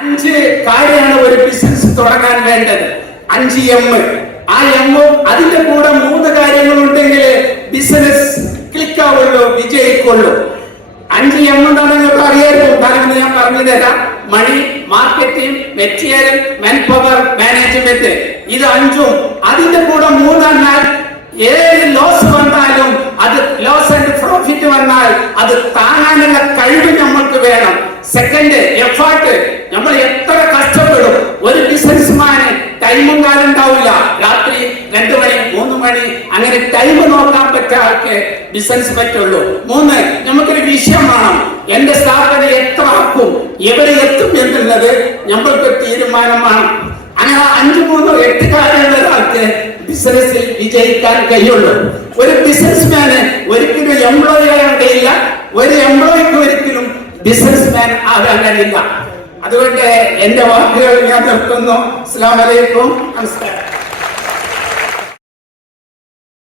അഞ്ച് കാര്യമാണ് ഒരു ബിസിനസ് തുടങ്ങാൻ വേണ്ടത്. അഞ്ച് എം ആ എമ്മും അതിന്റെ കൂടെ മൂന്ന് കാര്യങ്ങൾ ഉണ്ടെങ്കിൽ ബിസിനസ് ക്ലിക്ക് ആവുള്ളൂ വിജയിക്കുള്ളൂ അഞ്ച് എം എന്താണെന്ന് നിങ്ങൾക്ക് അറിയാമല്ലോ. കാരണം ഞാൻ പറഞ്ഞു തരാം. Money marketing material men power management ഇത് അഞ്ചും അതിന്റെ കൂടെ മൂന്നെണ്ണാൽ ഏത് ലോസ് വന്നാലും അത് ലോസ് ആൻഡ് പ്രോഫിറ്റ് വന്നാൽ അത് താങ്ങാനുള്ള കഴിവ് നമ്മൾക്ക് വേണം. നമ്മൾ എത്ര കഷ്ടപ്പെടും. ഒരു ബിസിനസ്മാന് ടൈമും കാലം ഉണ്ടാവില്ല. രാത്രി രണ്ടു മണി മൂന്ന് മണി അങ്ങനെ ടൈം നോക്കാൻ പറ്റിയ ആൾക്ക് ബിസിനസ് പറ്റുള്ളൂ. മൂന്ന് നമുക്കൊരു വിഷയം വേണം. എന്റെ സ്ഥാപനം എത്ര ആക്കും? എവിടെ എത്തും എന്നുള്ളത് നമ്മൾക്ക് തീരുമാനം വേണം. അങ്ങനെ അഞ്ചു മൂന്നോ എട്ട് കാര്യമുള്ള ഒരാൾക്ക് ബിസിനസ്സിൽ വിജയിക്കാൻ കഴിയുള്ളൂ. ഒരു ബിസിനസ്മാന് ഒരിക്കലും എംപ്ലോയി ആകാൻ കഴിയില്ല. ഒരു എംപ്ലോയിക്ക് ഒരിക്കലും ബിസിനസ്മാൻ ആകാൻ കഴിയില്ല. അതുകൊണ്ട് എന്റെ വാക്കുകൾ ഞാൻ നിർത്തുന്നു. അസ്സാം വലൈക്കും നമസ്കാരം.